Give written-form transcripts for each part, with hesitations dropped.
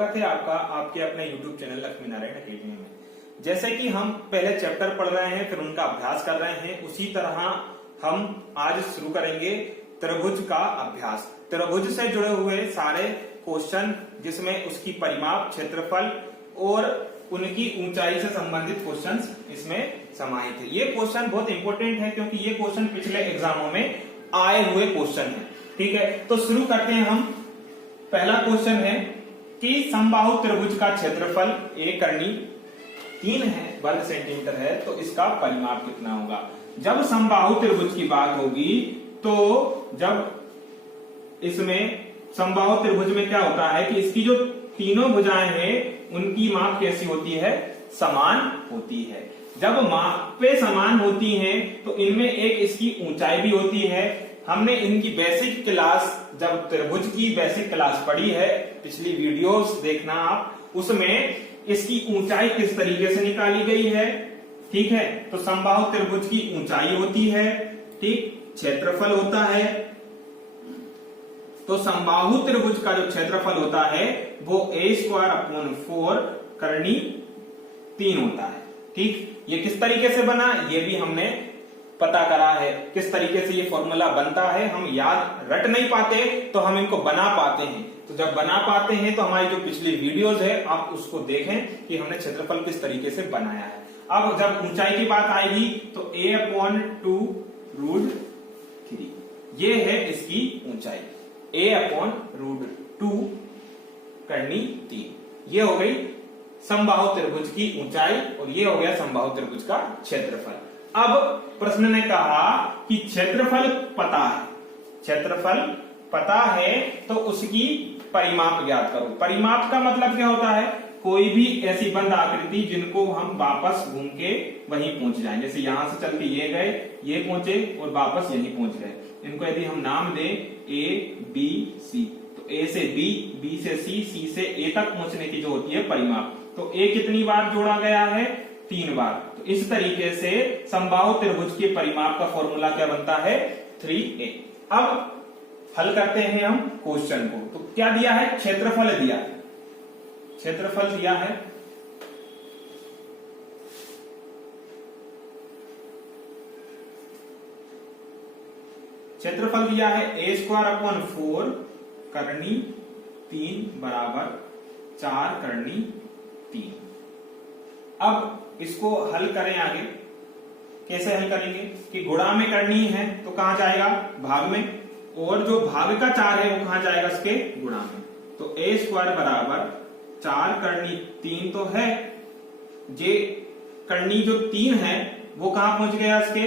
स्वागत है आपका आपके अपने YouTube चैनल लक्ष्मीनारायण अकेडमी में। जैसे कि हम पहले चैप्टर पढ़ रहे हैं, फिर उनका अभ्यास कर रहे हैं, उसी तरह हम आज शुरू करेंगे त्रिभुज का अभ्यास। त्रिभुज से जुड़े हुए सारे क्वेश्चन, जिसमें उसकी परिमाप, क्षेत्रफल और उनकी ऊंचाई से संबंधित क्वेश्चंस इसमें समाहित है। ये क्वेश्चन बहुत इंपॉर्टेंट है क्योंकि ये क्वेश्चन पिछले एग्जामों में आए हुए क्वेश्चन है। ठीक है, तो शुरू करते हैं हम। पहला क्वेश्चन है कि समबाहु त्रिभुज का क्षेत्रफल 1 करनी 3 है वर्ग सेंटीमीटर है, तो इसका परिमाप कितना होगा। जब समबाहु त्रिभुज की बात होगी तो जब इसमें समबाहु त्रिभुज में क्या होता है कि इसकी जो तीनों भुजाएं हैं उनकी माप कैसी होती है, समान होती है। जब मापें समान होती हैं तो इनमें एक इसकी ऊंचाई भी होती है। हमने इनकी बेसिक क्लास, जब त्रिभुज की बेसिक क्लास पढ़ी है, पिछली वीडियोस देखना आप, उसमें इसकी ऊंचाई किस तरीके से निकाली गई है। ठीक है, तो समबाहु त्रिभुज की ऊंचाई होती है, ठीक, क्षेत्रफल होता है। तो समबाहु त्रिभुज का जो क्षेत्रफल होता है वो a²/4 करनी 3 होता है। ठीक, ये किस तरीके से बना ये भी हमने पता करा है। किस तरीके से ये फॉर्मूला बनता है हम याद रट नहीं पाते तो हम इनको बना पाते हैं। तो जब बना पाते हैं तो हमारी जो पिछली वीडियोस है आप उसको देखें कि हमने क्षेत्रफल किस तरीके से बनाया है। अब जब ऊंचाई की बात आएगी तो a/2√3 ये है इसकी ऊंचाई, a/2 करनी 3। ये हो गई समबाहु त्रिभुज की ऊंचाई और ये हो गया समबाहु त्रिभुज का क्षेत्रफल। अब प्रश्न ने कहा कि क्षेत्रफल पता है, क्षेत्रफल पता है तो उसकी परिमाप ज्ञात करो। परिमाप का मतलब क्या होता है, कोई भी ऐसी बंद आकृति जिनको हम वापस घूम के वहीं पहुंच जाएं। जैसे यहां से चल के ये गए, ये पहुंचे और वापस यहीं पहुंच गए। इनको यदि हम नाम दें A B C, तो A से B, B से C, C से A तक पहुंचने की जो होती है परिमाप, तो A कितनी बार जोड़ा गया है, 3 बार। तो इस तरीके से समबाहु त्रिभुज के परिमाप का फॉर्मूला क्या बनता है, 3a। अब हल करते हैं हम क्वेश्चन को। तो क्या दिया है, क्षेत्रफल दिया है, क्षेत्रफल दिया है। क्षेत्रफल दिया है a²/4 करनी 3 बराबर 4 करनी 3। अब इसको हल करें आगे। कैसे हल करेंगे कि गुणा में करनी है तो कहां जाएगा, भाग में, और जो भाग का 4 है वो कहां जाएगा, इसके गुणा में। तो a² बराबर 4 करनी 3 तो है, जे करनी जो 3 है वो कहां पहुंच गया, इसके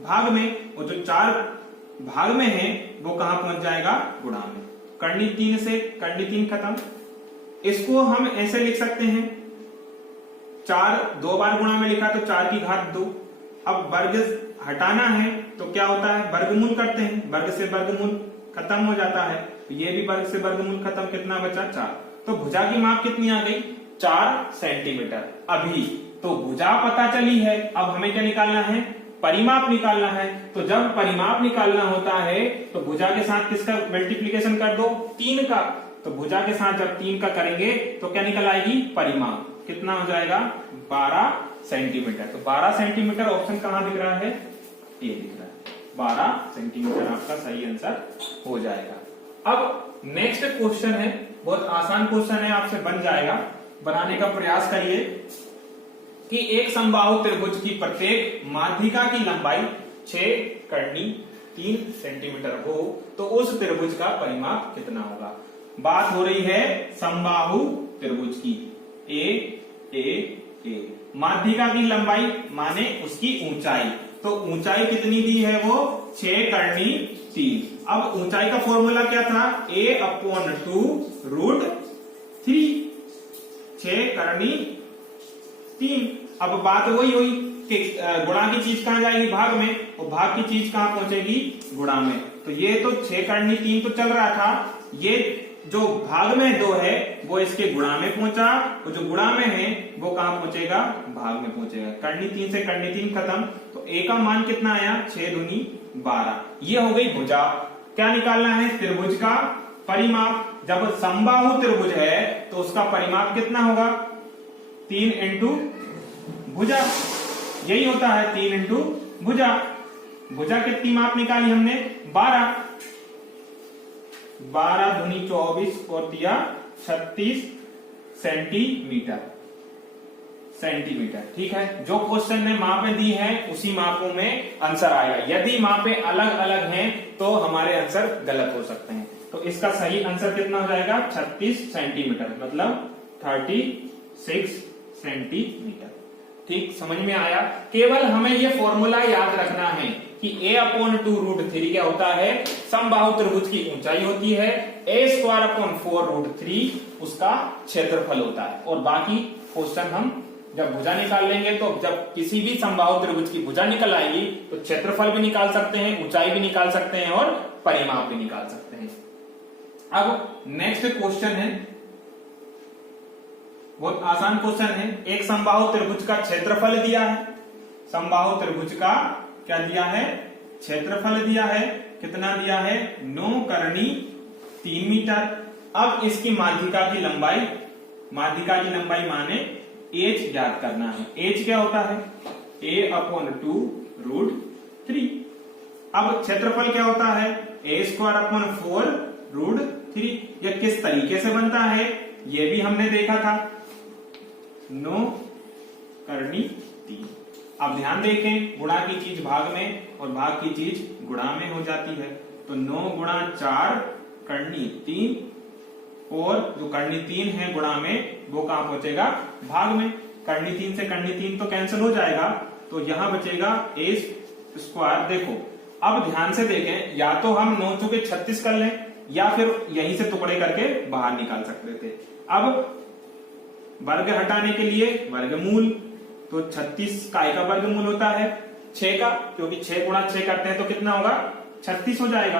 भाग में, और जो 4 भाग में है वो कहां पहुंच जाएगा, गुणा में। करनी 3 से करनी 3 खत्म। इसको हम ऐसे लिख सकते हैं, 4 2 बार गुणा में लिखा तो 4 की घात 2। अब वर्ग हटाना है तो क्या होता है, वर्गमूल करते हैं, वर्ग से वर्गमूल खत्म हो जाता है, तो ये भी वर्ग से वर्गमूल खत्म, कितना बचा, 4। तो भुजा की माप कितनी आ गई, 4 सेंटीमीटर। अभी तो भुजा पता चली है, अब हमें क्या निकालना है, परिमाप निकालना है। तो जब परिमाप निकालना होता है तो भुजा के साथ किसका मल्टीप्लीकेशन कर दो, 3 का। तो भुजा के साथ जब 3 का करेंगे तो क्या निकल आएगी, परिमाप कितना हो जाएगा, 12 सेंटीमीटर। तो 12 सेंटीमीटर ऑप्शन कहां दिख रहा है, ए दिख रहा है। 12 सेंटीमीटर आपका सही आंसर हो जाएगा। अब नेक्स्ट क्वेश्चन है, बहुत आसान क्वेश्चन है, आपसे बन जाएगा, बनाने का प्रयास करिए कि एक समबाहु त्रिभुज की प्रत्येक माध्यिका की लंबाई 6 करनी 3 सेंटीमीटर हो तो उस त्रिभुज का परिमाप कितना होगा। बात हो रही है समबाहु त्रिभुज की, ए माध्यिका की लंबाई माने उसकी ऊंचाई, तो ऊंचाई कितनी दी है वो 6 करनी 3। अब ऊंचाई का फॉर्मूला क्या था, a/2√3, 6 करनी 3। अब बात वही हुई कि गुणा की चीज कहां जाएगी, भाग में, और भाग की चीज कहां पहुंचेगी, गुणा में। तो ये तो 6 करनी 3 तो चल रहा था, ये जो भाग में 2 है वो इसके गुणा में पहुंचा, तो जो गुणा में है वो कहां पहुंचेगा, भाग में पहुंचेगा। करनी 3 से करनी 3 खत्म, तो a का मान कितना आया, 6 दूनी 12। ये हो गई भुजा। क्या निकालना है, त्रिभुज का परिमाप। जब समबाहु त्रिभुज है तो उसका परिमाप कितना होगा? 3 इंटू भुजा, यही होता है 3 इंटू भुजा। भुजा कितनी माप निकाली हमने? 12। 12 दूनी 24 और दिया 36 सेंटीमीटर। ठीक है, जो क्वेश्चन ने मापें दी है उसी मापों में आंसर आएगा। यदि मापें अलग अलग हैं तो हमारे आंसर गलत हो सकते हैं। तो इसका सही आंसर कितना हो जाएगा? 36 सेंटीमीटर, मतलब 36 सेंटीमीटर। ठीक, समझ में आया? केवल हमें ये फॉर्मूला याद रखना है कि a/2√3 क्या होता है? समबाहु त्रिभुज की ऊंचाई होती है, a²/4√3 उसका क्षेत्रफल होता है। और बाकी क्वेश्चन हम जब भुजा निकाल लेंगे तो जब किसी भी समबाहु त्रिभुज की भुजा निकल आएगी तो क्षेत्रफल भी निकाल सकते हैं, ऊंचाई भी निकाल सकते हैं और परिमाप भी निकाल सकते हैं। अब नेक्स्ट क्वेश्चन है, बहुत आसान क्वेश्चन है। एक समबाहु त्रिभुज का क्षेत्रफल दिया है, समबाहु त्रिभुज का क्या दिया है? क्षेत्रफल दिया है। कितना दिया है? 9 करनी 3 मीटर। अब इसकी माध्यिका की लंबाई माने एच ज्ञात करना है। एच क्या होता है? a/2√3। अब क्षेत्रफल क्या होता है? a²/4√3। यह किस तरीके से बनता है यह भी हमने देखा था, 9 करनी 3। अब ध्यान देखें, गुणा की चीज भाग में और भाग की चीज गुणा में हो जाती है। तो 9 गुणा 4 करनी 3, और जो करनी 3 है गुणा में वो कहां पहुंचेगा? भाग में। करनी 3 से करनी 3 तो कैंसिल हो जाएगा, तो यहां बचेगा a²। देखो अब ध्यान से देखें, या तो हम 9 चुके 36 कर लें या फिर यहीं से टुकड़े करके बाहर निकाल सकते थे। अब वर्ग हटाने के लिए वर्गमूल, तो 36 काय का वर्गमूल होता है 6 का, क्योंकि 6 गुणा 6 करते हैं तो कितना होगा? 36 हो जाएगा।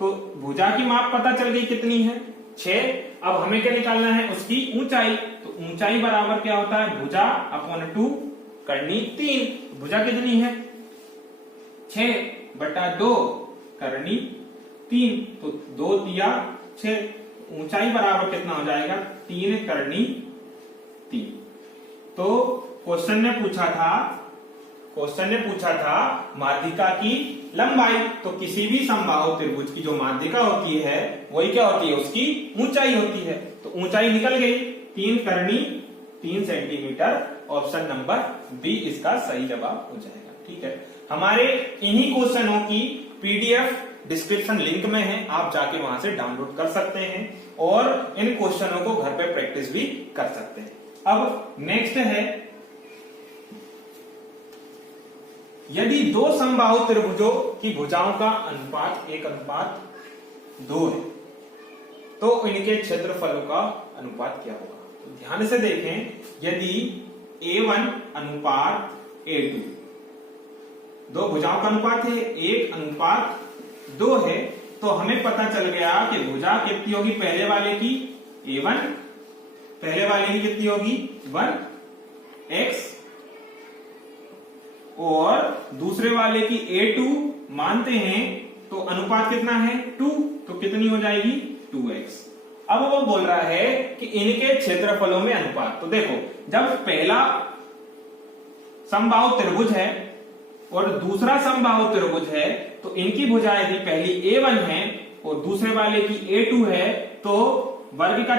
तो भुजा की माप पता चल गई कितनी है? 6। अब हमें क्या निकालना है? उसकी ऊंचाई। तो ऊंचाई बराबर क्या होता है? भुजा/2 करनी 3। भुजा कितनी है? 6/2 करनी 3, तो 2 दिया 6। ऊंचाई बराबर कितना हो जाएगा? 3 करनी 3। तो क्वेश्चन ने पूछा था माध्यिका की लंबाई। तो किसी भी समबाहु त्रिभुज की जो माध्यिका होती है वही क्या होती है? उसकी ऊंचाई होती है। तो ऊंचाई निकल गई, 3 करनी 3 सेंटीमीटर। ऑप्शन नंबर बी इसका सही जवाब हो जाएगा। ठीक है, हमारे इन्हीं क्वेश्चनों की पीडीएफ डिस्क्रिप्शन लिंक में है, आप जाके वहां से डाउनलोड कर सकते हैं और इन क्वेश्चनों को घर पे प्रैक्टिस भी कर सकते हैं। अब नेक्स्ट है, यदि दो समबाहु त्रिभुजों की भुजाओं का अनुपात 1:2 है तो इनके क्षेत्रफलों का अनुपात क्या होगा? तो ध्यान से देखें, यदि a1:a2 दो भुजाओं का अनुपात है, 1:2 है, तो हमें पता चल गया कि भुजा कितनी होगी? पहले वाले की a1, पहले वाले की कितनी होगी? 1x, और दूसरे वाले की a2 मानते हैं तो अनुपात कितना है? 2, तो कितनी हो जाएगी? 2x। अब वो बोल रहा है कि इनके क्षेत्रफलों में अनुपात। तो देखो, जब पहला समबाहु त्रिभुज है और दूसरा समबाहु त्रिभुज है तो इनकी भुजाएं यदि पहली a1 है और दूसरे वाले की a2 है तो वर्ग का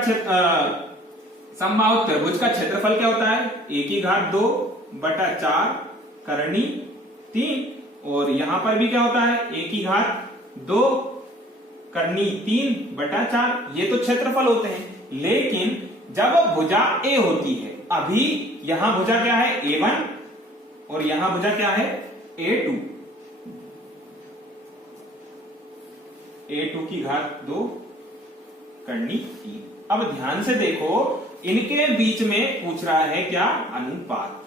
समबाहु त्रिभुज का क्षेत्रफल क्या होता है? a⁴ करनी 3, और यहां पर भी क्या होता है? a⁴ करनी 3/4। ये तो क्षेत्रफल होते हैं, लेकिन जब भुजा a होती है, अभी यहां भुजा क्या है? a1, और यहां भुजा क्या है? a2। a⁴ करनी 3। अब ध्यान से देखो, इनके बीच में पूछ रहा है क्या? अनुपात।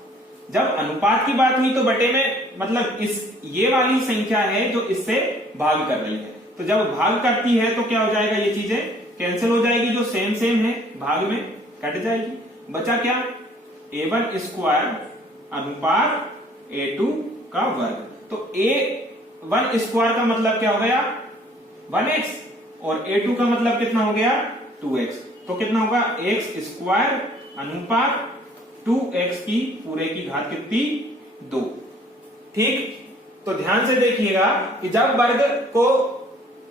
जब अनुपात की बात हुई तो बटे में, मतलब ये वाली संख्या है जो इससे भाग कर रही है, तो जब भाग करती है तो क्या हो जाएगा? ये चीजें कैंसिल हो जाएगी, जो सेम है भाग में कट जाएगी। बचा क्या? a1² अनुपात a2 का वर्ग। तो a1² का मतलब क्या हो गया? 1x, और a2 का मतलब कितना हो गया? 2x, तो कितना होगा x स्क्वायर अनुपात 2x की पूरे की घात कितनी 2। ठीक, तो ध्यान से देखिएगा कि जब वर्ग को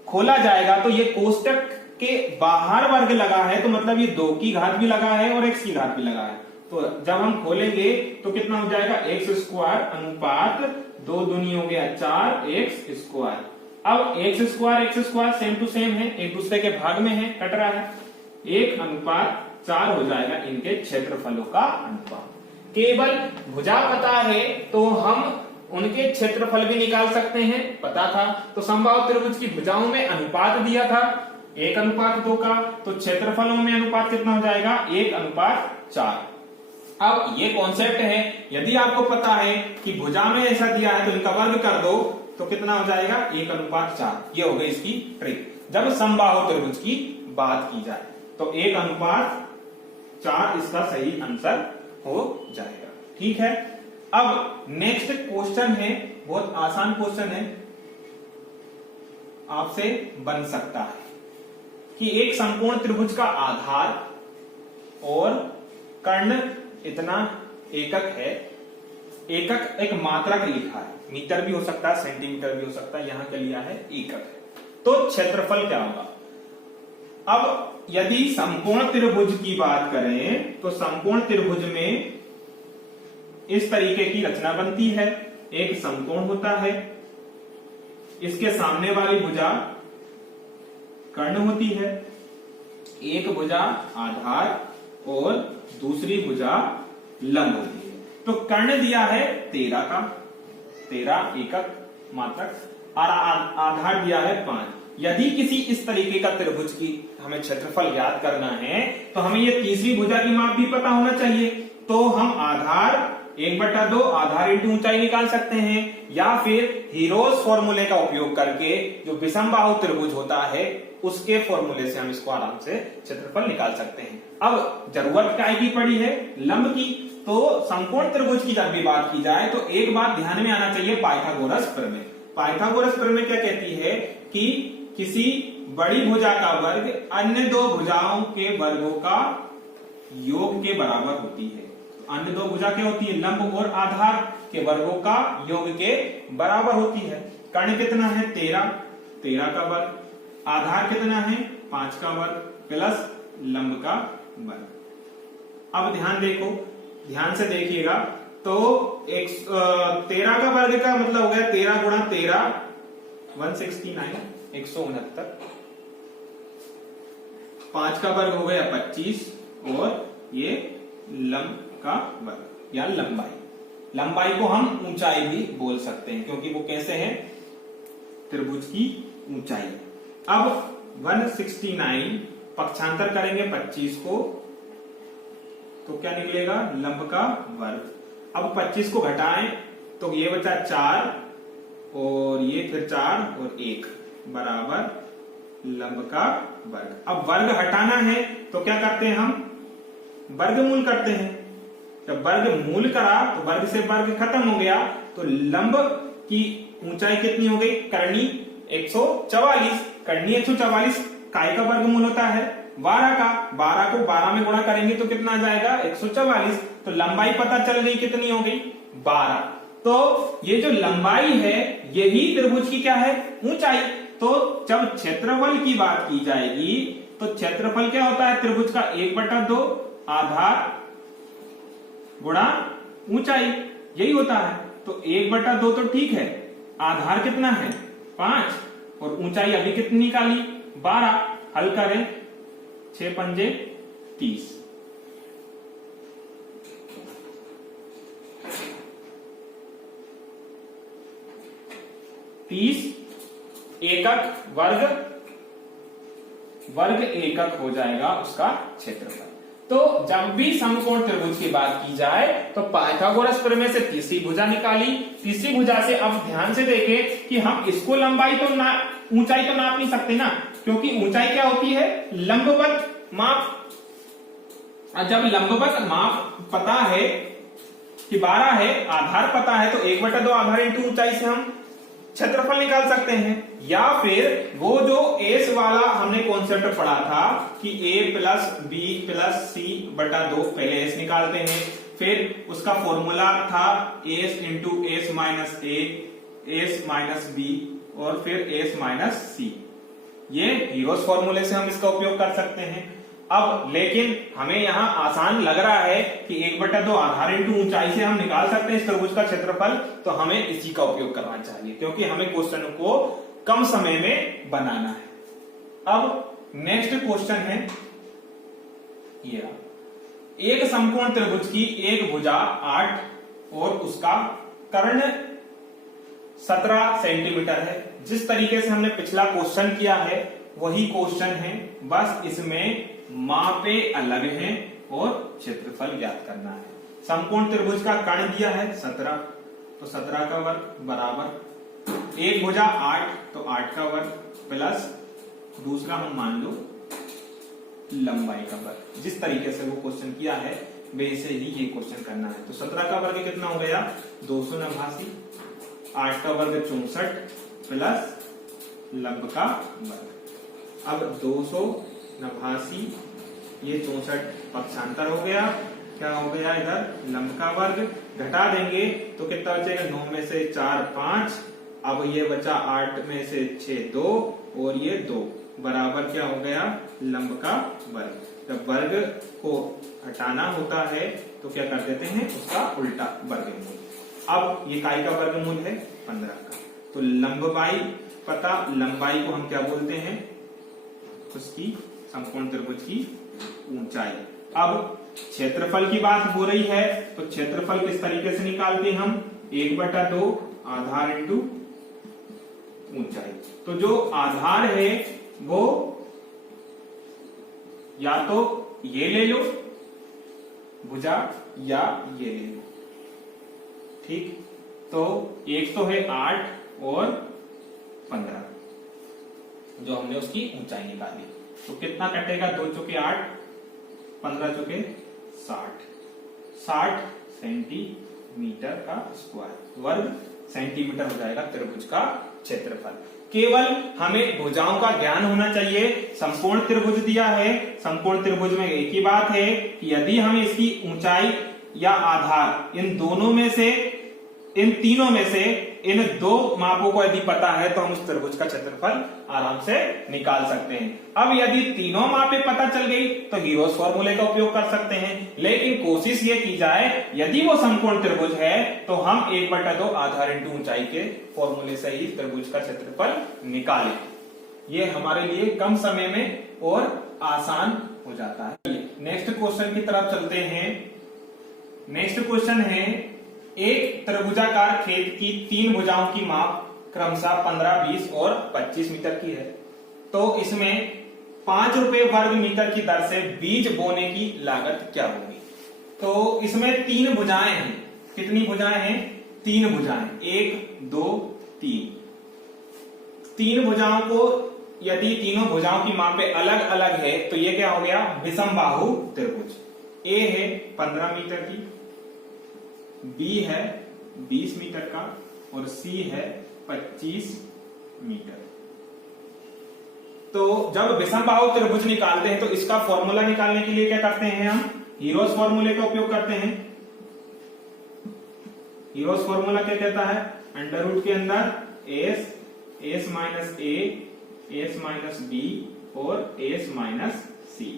खोला जाएगा तो ये कोष्टक के बाहर वर्ग लगा है, तो मतलब ये 2 की घात भी लगा है और x की घात भी लगा है। तो जब हम खोलेंगे तो कितना हो जाएगा x स्क्वायर अनुपात 2 दूनी हो गया 4x स्क्वायर। अब x square same to same है, एक दूसरे के भाग में है, कट रहा है, 1 अनुपात 4 हो जाएगा इनके क्षेत्रफलों का अनुपात। केवल भुजा पता है तो हम उनके क्षेत्रफल भी निकाल सकते हैं, पता था तो समबाहु त्रिभुज की भुजाओं में अनुपात दिया था 1 अनुपात 2 का, तो क्षेत्रफलों में अनुपात कितना हो जाएगा 1 अनुपात 4। अब ये कॉन्सेप्ट है, यदि आपको पता है कि भुजा में ऐसा दिया है तो इनका वर्ग कर दो तो कितना हो जाएगा 1 अनुपात 4। ये हो गई इसकी ट्रिक जब समबाहु त्रिभुज की बात की जाए, तो 1 अनुपात 4 इसका सही आंसर हो जाएगा। ठीक है, अब नेक्स्ट क्वेश्चन है, बहुत आसान क्वेश्चन है, आपसे बन सकता है कि एक समकोण त्रिभुज का आधार और कर्ण इतना एकक है, एकक एक मात्रक लिखा है, मीटर भी हो सकता है सेंटीमीटर भी हो सकता है, यहां क्या लिया है एकक है, तो क्षेत्रफल क्या होगा। अब यदि समकोण त्रिभुज की बात करें तो समकोण त्रिभुज में इस तरीके की रचना बनती है, एक समकोण होता है, इसके सामने वाली भुजा कर्ण होती है, एक भुजा आधार और दूसरी भुजा लंब होती है। तो कर्ण दिया है 13 का, 13 एकक मात्रक, और आधार दिया है 5। यदि किसी इस तरीके का त्रिभुज की हमें क्षेत्रफल ज्ञात करना है तो हमें ये तीसरी भुजा की माप भी पता होना चाहिए, तो हम आधार 1/2 आधार इंटू ऊंचाई निकाल सकते हैं, या फिर हीरोज फॉर्मूले का उपयोग करके जो विषमबाहु त्रिभुज होता है उसके फॉर्मूले से हम इसको आराम से क्षेत्रफल निकाल सकते हैं। अब जरूरत क्या की पड़ी है लंब की, तो समकोण त्रिभुज की जब भी बात की जाए तो एक बात ध्यान में आना चाहिए, पाइथागोरस प्रमेय। पाइथागोरस प्रमेय क्या कहती है कि किसी बड़ी भुजा का वर्ग अन्य 2 भुजाओं के वर्गों का योग के बराबर होती है। अन्य 2 भुजा क्या होती है, लंब और आधार के वर्गों का योग के बराबर होती है। कर्ण कितना है 13 का वर्ग, आधार कितना है 5 का वर्ग प्लस लंब का वर्ग। अब ध्यान से देखिएगा, तो 13 का वर्ग का मतलब हो गया 13 गुणा 13 169 169, 5 का वर्ग हो गया 25 और ये लंब का वर्ग या लंबाई को हम ऊंचाई भी बोल सकते हैं क्योंकि वो कैसे है त्रिभुज की ऊंचाई। अब 169 पक्षांतर करेंगे 25 को तो क्या निकलेगा लंब का वर्ग। अब 25 को घटाएं तो ये बचा 4 और ये फिर 4 और 1 बराबर लंब का वर्ग। अब वर्ग हटाना है तो क्या करते हैं हम वर्गमूल करते हैं। जब वर्गमूल करा तो वर्ग से वर्ग खत्म हो गया, तो लंब की ऊंचाई कितनी हो गई करनी 144। करनी 144 काय का वर्गमूल होता है 12 का, 12 को 12 में गुणा करेंगे तो कितना आ जाएगा 144। तो लंबाई पता चल गई कितनी हो गई 12। तो ये जो लंबाई है यही त्रिभुज की क्या है ऊंचाई। तो जब क्षेत्रफल की बात की जाएगी तो क्षेत्रफल क्या होता है त्रिभुज का 1/2 आधार गुणा ऊंचाई, यही होता है। तो 1/2 तो ठीक है, आधार कितना है 5 और ऊंचाई अभी कितनी निकाली 12। हल करें 6 पंजे 30, 30 एकक वर्ग एकक हो जाएगा उसका क्षेत्रफल। तो जब भी समकोण त्रिभुज की बात की जाए तो पाइथागोरस प्रमेय से तीसरी भुजा निकाली, तीसरी भुजा से अब ध्यान से देखें कि हम इसको लंबाई तो ना ऊंचाई तो नाप नहीं सकते ना, क्योंकि ऊंचाई क्या होती है लंबवत माप। जब लंबवत माप पता है कि 12 है, आधार पता है, तो 1/2 आधार इंटू ऊंचाई से हम क्षेत्रफल निकाल सकते हैं। या फिर वो जो एस वाला हमने कॉन्सेप्ट पढ़ा था कि a प्लस बी प्लस सी बटा 2, पहले एस निकालते हैं, फिर उसका फॉर्मूला था एस इंटू एस माइनस ए, एस माइनस बी और फिर एस माइनस सी। ये हीरोस फॉर्मूले से हम इसका उपयोग कर सकते हैं। अब लेकिन हमें यहाँ आसान लग रहा है कि 1/2 आधार इंटू ऊंचाई से हम निकाल सकते हैं इस त्रिभुज का क्षेत्रफल, तो हमें इसी का उपयोग करना चाहिए क्योंकि हमें क्वेश्चन को कम समय में बनाना है। अब नेक्स्ट क्वेश्चन है ये, एक समकोण त्रिभुज की एक भुजा 8 और उसका कर्ण 17 सेंटीमीटर है। जिस तरीके से हमने पिछला क्वेश्चन किया है वही क्वेश्चन है, बस इसमें मापे अलग हैं और क्षेत्रफल ज्ञात करना है। समकोण त्रिभुज का कर्ण दिया है 17, तो 17 का वर्ग बराबर एक भुजा 8, तो 8 का वर्ग प्लस दूसरा हम मान लो लंबाई का वर्ग। जिस तरीके से वो क्वेश्चन किया है वैसे ही ये क्वेश्चन करना है। तो 17 का वर्ग कितना हो गया 289, 8 का वर्ग 64 प्लस लंब का वर्ग। अब 289 ये 64 पक्षांतर हो गया, क्या हो गया इधर लंब का वर्ग, घटा देंगे तो कितना बचेगा 9 में से 4 5, अब ये बचा 8 में से 6 2 और ये 2 बराबर क्या हो गया लंब का वर्ग। जब वर्ग को हटाना होता है तो क्या कर देते हैं उसका उल्टा वर्गमूल। अब ये काय का वर्गमूल है 15 का, तो लंबाई पता, लंबाई को हम क्या बोलते हैं उसकी समकोण त्रिभुज की ऊंचाई। अब क्षेत्रफल की बात हो रही है तो क्षेत्रफल किस तरीके से निकालते हैं हम 1/2 आधार इंटू ऊंचाई। तो जो आधार है वो या तो ये ले लो भुजा या ये ले लो, ठीक। तो एक तो है 8 और 15 जो हमने उसकी ऊंचाई निकाली, तो कितना कटेगा 2 चौके 8, 15 चौके 60 सेंटीमीटर का स्क्वायर, वर्ग सेंटीमीटर हो जाएगा त्रिभुज का क्षेत्रफल। केवल हमें भुजाओं का ज्ञान होना चाहिए। समकोण त्रिभुज दिया है, समकोण त्रिभुज में एक ही बात है कि यदि हमें इसकी ऊंचाई या आधार इन दोनों में से, इन तीनों में से इन दो मापों को यदि पता है तो हम उस त्रिभुज का क्षेत्रफल आराम से निकाल सकते हैं। अब यदि तीनों मापें पता चल गई तो हीरोस फॉर्मूले का उपयोग कर सकते हैं, लेकिन कोशिश ये की जाए यदि वो समकोण त्रिभुज है तो हम 1/2 आधार इंटू ऊंचाई के फॉर्मूले से ही त्रिभुज का क्षेत्रफल निकालें। ये हमारे लिए कम समय में और आसान हो जाता है। नेक्स्ट क्वेश्चन की तरफ चलते हैं। नेक्स्ट क्वेश्चन है, एक त्रिभुजाकार खेत की 3 भुजाओं की माप क्रमशः 15, 20 और 25 मीटर की है। तो इसमें 5 रुपए वर्ग मीटर की दर से बीज बोने की लागत क्या होगी। तो इसमें 3 भुजाएं हैं। कितनी भुजाएं हैं 3 भुजाएं, 1 2 3। 3 भुजाओं को यदि तीनों भुजाओं की मापें अलग अलग है तो ये क्या हो गया विषमबाहु त्रिभुज। ए है 15 मीटर की, बी है 20 मीटर का और सी है 25 मीटर। तो जब विषमबाहु त्रिभुज निकालते हैं तो इसका फॉर्मूला निकालने के लिए क्या करते हैं हम हीरोस फॉर्मूले का उपयोग करते हैं। हीरोस फॉर्मूला क्या कहता है अंडर रूट के अंदर एस माइनस ए, एस माइनस बी और एस माइनस सी,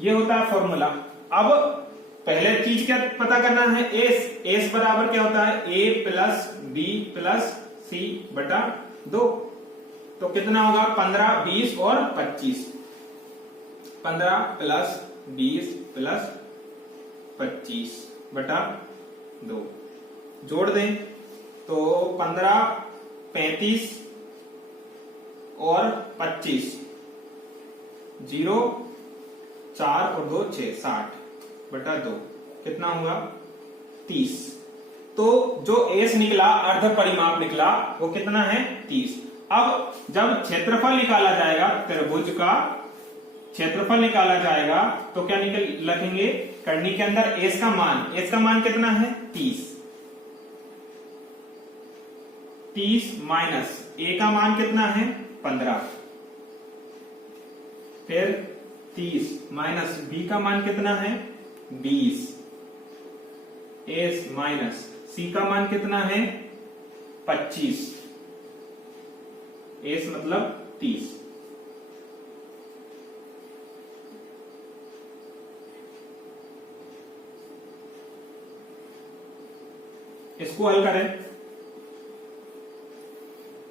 ये होता है फॉर्मूला। अब पहले चीज क्या पता करना है एस बराबर क्या होता है ए प्लस बी प्लस सी बटा 2। तो कितना होगा 15, 20 और 25। 15 प्लस 20 प्लस 25 बटा 2 जोड़ दें तो 15, 35 और 25, 0 4 और 2 6, 60 बटा 2 कितना हुआ 30। तो जो एस निकला अर्ध परिमाप निकला वो कितना है 30। अब जब क्षेत्रफल निकाला जाएगा त्रिभुज का क्षेत्रफल निकाला जाएगा तो क्या लिखेंगे कर्णी के अंदर एस का मान कितना है 30। 30 माइनस ए का मान कितना है 15, फिर 30 माइनस बी का मान कितना है 20, एस माइनस सी का मान कितना है 25, एस मतलब 30। इसको हल करें,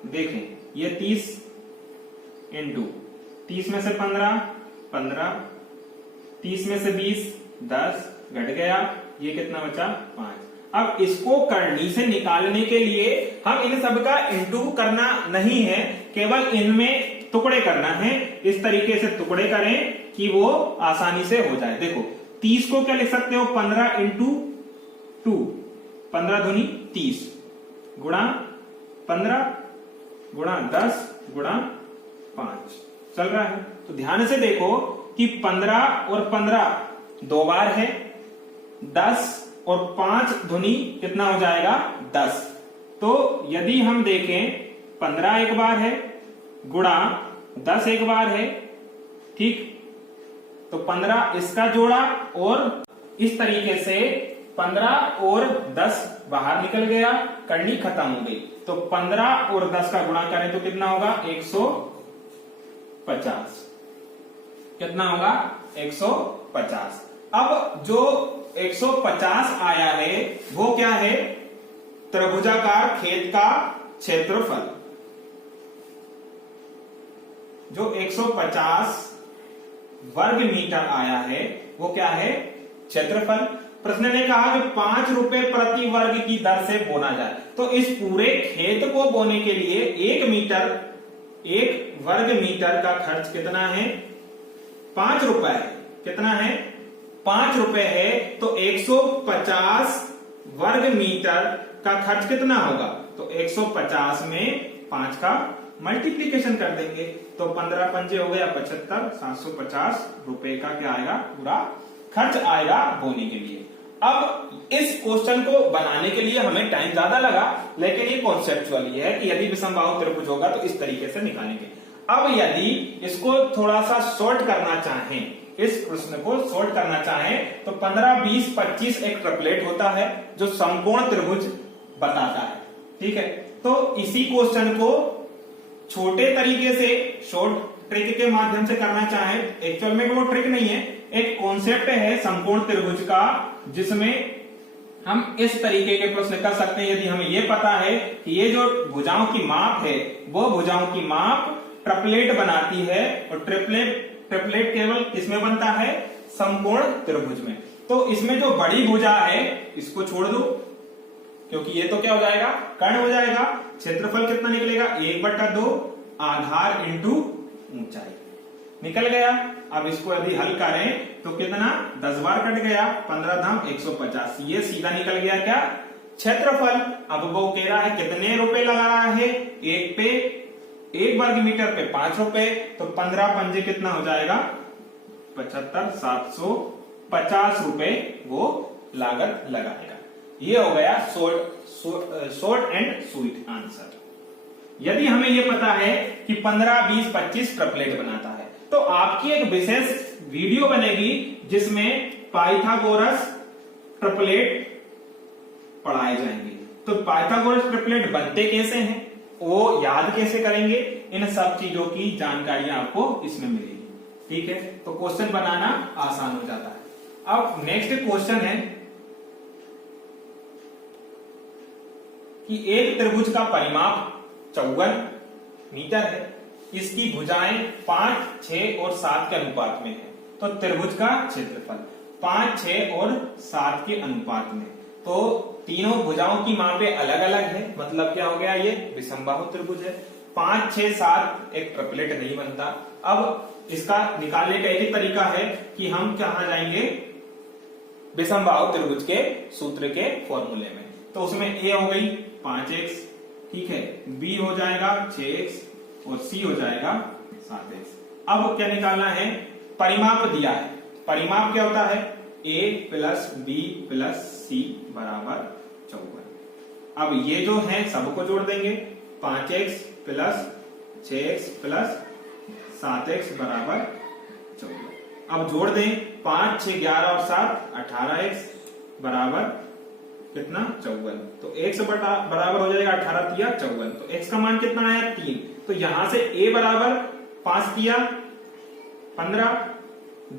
देखें ये 30 इंटू 30 में से 15, 30 में से 20, 10 घट गया, ये कितना बचा 5। अब इसको करनी से निकालने के लिए हम इन सब का इंटू करना नहीं है, केवल इनमें टुकड़े करना है। इस तरीके से टुकड़े करें कि वो आसानी से हो जाए। देखो 30 को क्या लिख सकते हो 15 इंटू 2, 15 दूनी 30 गुणा 15 गुणा 10 गुणा 5 चल रहा है। तो ध्यान से देखो कि 15 और 15 दो बार है, 10 और 5 धुनी कितना हो जाएगा 10। तो यदि हम देखें 15 एक बार है गुणा 10 एक बार है, ठीक, तो 15 इसका जोड़ा और इस तरीके से 15 और 10 बाहर निकल गया, करनी खत्म हो गई। तो 15 और 10 का गुणा करें तो कितना होगा 150, कितना होगा 150। अब जो 150 आया है वो क्या है त्रिभुजाकार खेत का क्षेत्रफल। जो 150 वर्ग मीटर आया है वो क्या है क्षेत्रफल। प्रश्न ने कहा कि 5 रुपए प्रति वर्ग की दर से बोना जाए, तो इस पूरे खेत को बोने के लिए 1 वर्ग मीटर का खर्च कितना है 5 रुपए है। कितना है 5 रुपए है, तो 150 वर्ग मीटर का खर्च कितना होगा, तो 150 में 5 का मल्टीप्लीकेशन कर देंगे, तो 15 पंजे हो गया 75, 750 रुपए का क्या आएगा पूरा खर्च आएगा बोने के लिए। अब इस क्वेश्चन को बनाने के लिए हमें टाइम ज्यादा लगा, लेकिन ये कॉन्सेप्चुअल है कि यदि विषमबाहु त्रिभुज होगा तो इस तरीके से निकालेंगे। अब यदि इसको थोड़ा सा शॉर्ट करना चाहें, इस प्रश्न को शॉर्ट करना चाहें, तो 15, 20, 25 एक ट्रिपलेट होता है जो समकोण त्रिभुज बताता है, ठीक है। तो इसी क्वेश्चन को छोटे तरीके से शॉर्ट ट्रिक के माध्यम से करना चाहे, एक्चुअल में वो ट्रिक नहीं है, एक कॉन्सेप्ट है समकोण त्रिभुज का, जिसमें हम इस तरीके के प्रश्न कर सकते हैं। यदि हमें यह पता है कि ये जो भुजाओं की माप है वो भुजाओं की माप ट्रिपलेट बनाती है, और ट्रिपलेट केवल किसमें बनता है समकोण त्रिभुज में। तो इसमें जो बड़ी भुजा है इसको छोड़ दो, क्योंकि ये तो क्या हो जाएगा कर्ण हो जाएगा। क्षेत्रफल कितना निकलेगा 1/2 आधार इंटू ऊंचाई निकल गया। अब इसको यदि हल करें तो कितना 10 बार कट गया, 15 धाम 150, ये सीधा निकल गया क्या क्षेत्रफल। अब वो कह रहा है कितने रुपए लगा रहा है, 1 वर्ग मीटर पे 5 रुपए, तो 15 पंजे कितना हो जाएगा 75, 750 रुपए वो लागत लगाएगा। ये हो गया शॉर्ट एंड स्वीट आंसर। यदि हमें यह पता है कि 15, 20, 25 ट्रिपलेट बनाता है, तो आपकी एक विशेष वीडियो बनेगी जिसमें पाइथागोरस ट्रिपलेट पढ़ाए जाएंगे। तो पाइथागोरस ट्रिपलेट बनते कैसे हैं, वो याद कैसे करेंगे, इन सब चीजों की जानकारियां आपको इसमें मिलेगी, ठीक है। तो क्वेश्चन बनाना आसान हो जाता है। अब नेक्स्ट क्वेश्चन है कि एक त्रिभुज का परिमाप 54 मीटर है, इसकी भुजाएं 5, 6 और 7 के अनुपात में है। तो त्रिभुज का क्षेत्रफल 5, 6 और 7 के अनुपात में, तो तीनों भुजाओं की मापें अलग अलग है, मतलब क्या हो गया ये विषमबाहु त्रिभुज है। 5, 6, 7 एक ट्रिपलेट नहीं बनता। अब इसका निकालने का एक ही तरीका है कि हम कहां जाएंगे विषमबाहु त्रिभुज के सूत्र के फॉर्मूले में। तो उसमें ए हो गई 5x, ठीक है, बी हो जाएगा 6x और सी हो जाएगा 7x। अब क्या निकालना है, परिमाप दिया है। परिमाप क्या होता है a प्लस बी प्लस सी बराबर 54। अब ये जो है सबको जोड़ देंगे, 5x plus 6x plus 7x बराबर 14। अब जोड़ दें 5, 6, 11 और 7 18x बराबर कितना 54। तो x बराबर हो जाएगा 18 तिया 54। तो x का मान कितना आया 3। तो यहां से a बराबर 5 तिया 15,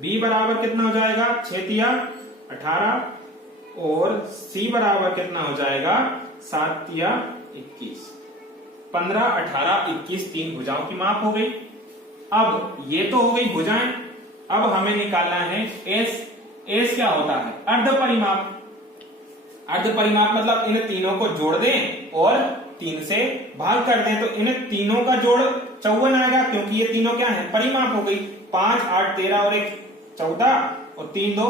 b बराबर कितना हो जाएगा 6 तिया 18 और c बराबर कितना हो जाएगा 7 तिया 21। 15, 18, 21 तीन भुजाओं की माप हो गई। अब ये तो हो गई भुजाएं। अब हमें निकालना है एस। एस क्या होता है अर्ध परिमाप। अर्ध परिमाप मतलब इन तीनों को जोड़ दें और 3 से भाग कर दें तो इन तीनों का जोड़ 54 आएगा, क्योंकि ये तीनों क्या है परिमाप हो गई। 5, 8, 13 और 1 14 और 3, 2,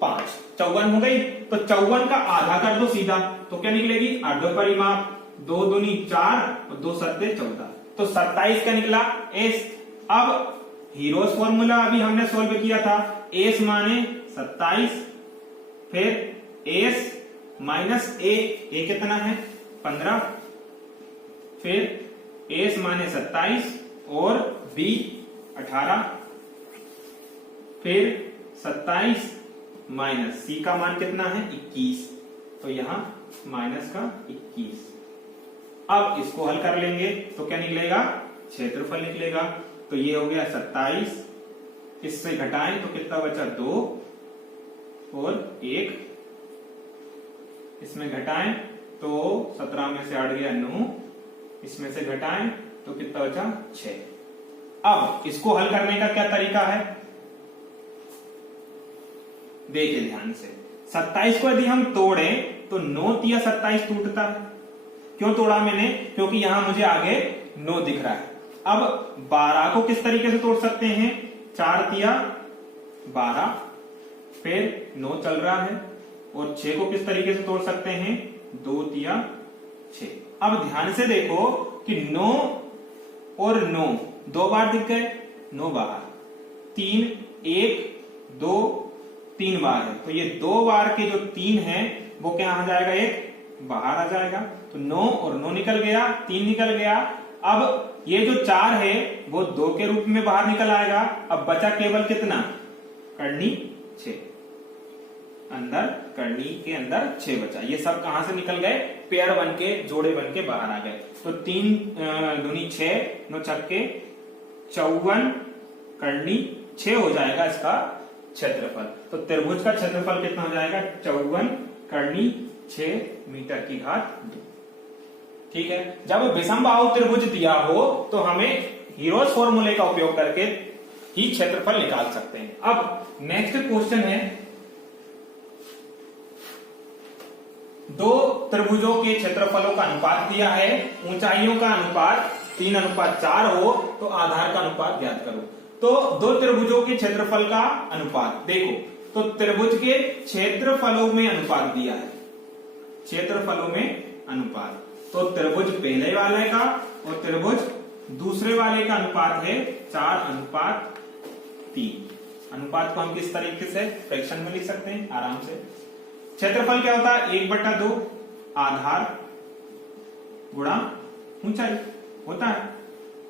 5 54 हो गई। तो 54 का आधा कर दो सीधा, तो क्या निकलेगी अर्ध परिमाप। 2 दूनी 4 और 2 सत्ते 14, तो 27 का निकला एस। अब हीरोज फॉर्मूला अभी हमने सोल्व किया था। एस माने 27, फिर एस माइनस ए कितना है 15, फिर एस माने 27 और बी 18, फिर 27 माइनस सी का मान कितना है 21, तो यहां माइनस का 21। अब इसको हल कर लेंगे तो क्या निकलेगा क्षेत्रफल निकलेगा। तो ये हो गया 27, इससे घटाएं तो कितना बचा 2 और 1, इसमें घटाएं तो 17 में से 8 गया 9, इसमें से घटाएं तो कितना बचा 6। अब इसको हल करने का क्या तरीका है देखिए ध्यान से। 27 को यदि हम तोड़ें तो 9 तिया 27 टूटता है। क्यों तोड़ा मैंने, क्योंकि यहां मुझे आगे 9 दिख रहा है। अब 12 को किस तरीके से तोड़ सकते हैं 4 तिया 12, फिर 9 चल रहा है, और 6 को किस तरीके से तोड़ सकते हैं 2 तिया 6। अब ध्यान से देखो कि 9 और 9 2 बार दिख गए, 9 बार, 3 1 2 3 बार है, तो ये 2 बार के जो 3 है वो क्या आ जाएगा एक बाहर आ जाएगा। तो 9 और 9 निकल गया, 3 निकल गया। अब ये जो 4 है वो 2 के रूप में बाहर निकल आएगा। अब बचा केवल कितना कर्णी 6, अंदर कर्णी के अंदर 6 बचा। ये सब कहां से निकल गए पेयर बन के जोड़े बन के बाहर आ गए। तो 3 दूनी 6 9 छक्के 54 कर्णी 6 हो जाएगा इसका क्षेत्रफल। तो त्रिभुज का क्षेत्रफल कितना हो जाएगा 54 कर्णी 6 मीटर की घात 2। ठीक है, जब विषमबाहु त्रिभुज दिया हो तो हमें हीरोज फॉर्मूले का उपयोग करके ही क्षेत्रफल निकाल सकते हैं। अब नेक्स्ट क्वेश्चन है, दो त्रिभुजों के क्षेत्रफलों का अनुपात दिया है, ऊंचाइयों का अनुपात 3:4 हो तो आधार का अनुपात ज्ञात करो। तो दो त्रिभुजों के क्षेत्रफल का अनुपात देखो, तो त्रिभुज के क्षेत्रफलों में अनुपात दिया है, क्षेत्रफलों में अनुपात। तो त्रिभुज पहले वाले का और त्रिभुज दूसरे वाले का अनुपात है 4:3। अनुपात को हम किस तरीके से फ्रैक्शन में लिख सकते हैं आराम से। क्षेत्रफल क्या होता है 1/2 आधार गुणा ऊंचाई होता है।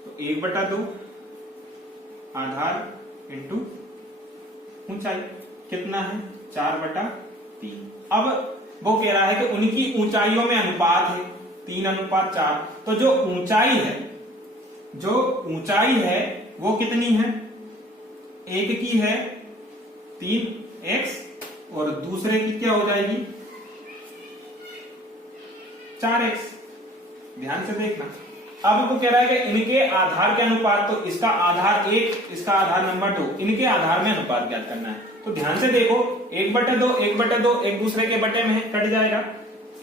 तो 1/2 आधार इंटू ऊंचाई कितना है 4/3। अब वो कह रहा है कि उनकी ऊंचाइयों में अनुपात है 3:4। तो जो ऊंचाई है वो कितनी है, एक की है 3x और दूसरे की क्या हो जाएगी 4x। ध्यान से देखना। अब वो कह रहा है कि इनके आधार के अनुपात, तो इसका आधार 1 इसका आधार नंबर 2, इनके आधार में अनुपात ज्ञात करना है। तो ध्यान से देखो 1/2 1/2 एक दूसरे के बटे में कट जाएगा,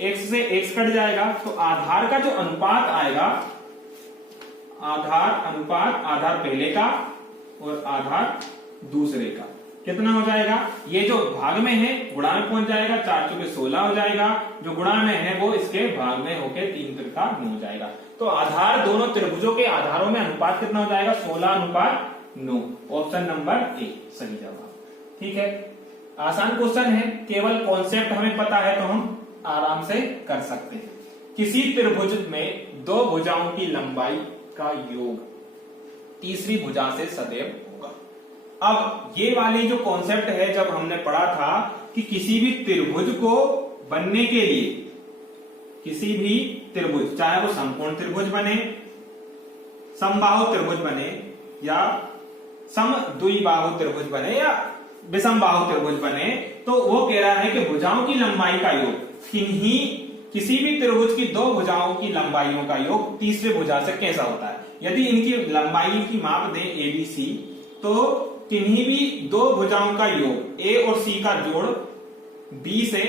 x से x कट जाएगा। तो आधार का जो अनुपात आएगा, आधार अनुपात आधार पहले का और आधार दूसरे का कितना हो जाएगा, ये जो भाग में है गुणा में पहुंच जाएगा, 4 चौके 16 हो जाएगा, जो गुणा में है वो इसके भाग में होके 3 त्रिका 9 हो जाएगा। तो आधार दोनों त्रिभुजों के आधारों में अनुपात कितना हो जाएगा 16:9। ऑप्शन नंबर ए सही जवाब। ठीक है, आसान क्वेश्चन है, केवल कॉन्सेप्ट हमें पता है तो हम आराम से कर सकते हैं। किसी त्रिभुज में दो भुजाओं की लंबाई का योग तीसरी भुजा से सदैव होगा। अब ये वाली जो कॉन्सेप्ट है, जब हमने पढ़ा था कि किसी भी त्रिभुज को बनने के लिए, किसी भी त्रिभुज, चाहे वो समकोण त्रिभुज बने, समबाहु त्रिभुज बने, या समद्विबाहु त्रिभुज बने, या विषमबाहु त्रिभुज बने, तो वो कह रहा है कि भुजाओं की लंबाई का योग किसी भी त्रिभुज की दो भुजाओं की लंबाइयों का योग तीसरे भुजा से कैसा होता है। यदि इनकी लंबाई की माप दें ABC, तो किन्हीं भी दो भुजाओं का योग A और C का जोड़ B से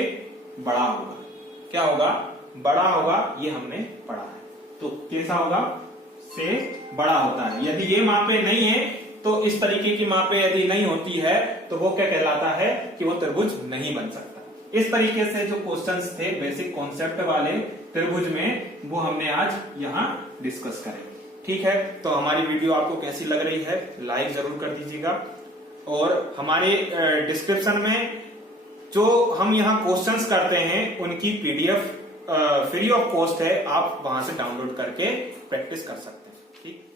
बड़ा होगा। क्या होगा? बड़ा होगा। ये हमने पढ़ा है। तो कैसा होगा? से बड़ा होता है। यदि ये मापे नहीं है, तो इस तरीके की मापे यदि नहीं होती है, तो वो क्या कहलाता है कि वो त्रिभुज नहीं बन सकता। इस तरीके से जो क्वेश्चंस थे बेसिक कॉन्सेप्ट वाले त्रिभुज में, वो हमने आज यहाँ डिस्कस करें। ठीक है, तो हमारी वीडियो आपको कैसी लग रही है लाइक जरूर कर दीजिएगा, और हमारे डिस्क्रिप्शन में जो हम यहाँ क्वेश्चंस करते हैं उनकी PDF फ्री ऑफ कॉस्ट है, आप वहां से डाउनलोड करके प्रैक्टिस कर सकते हैं। ठीक।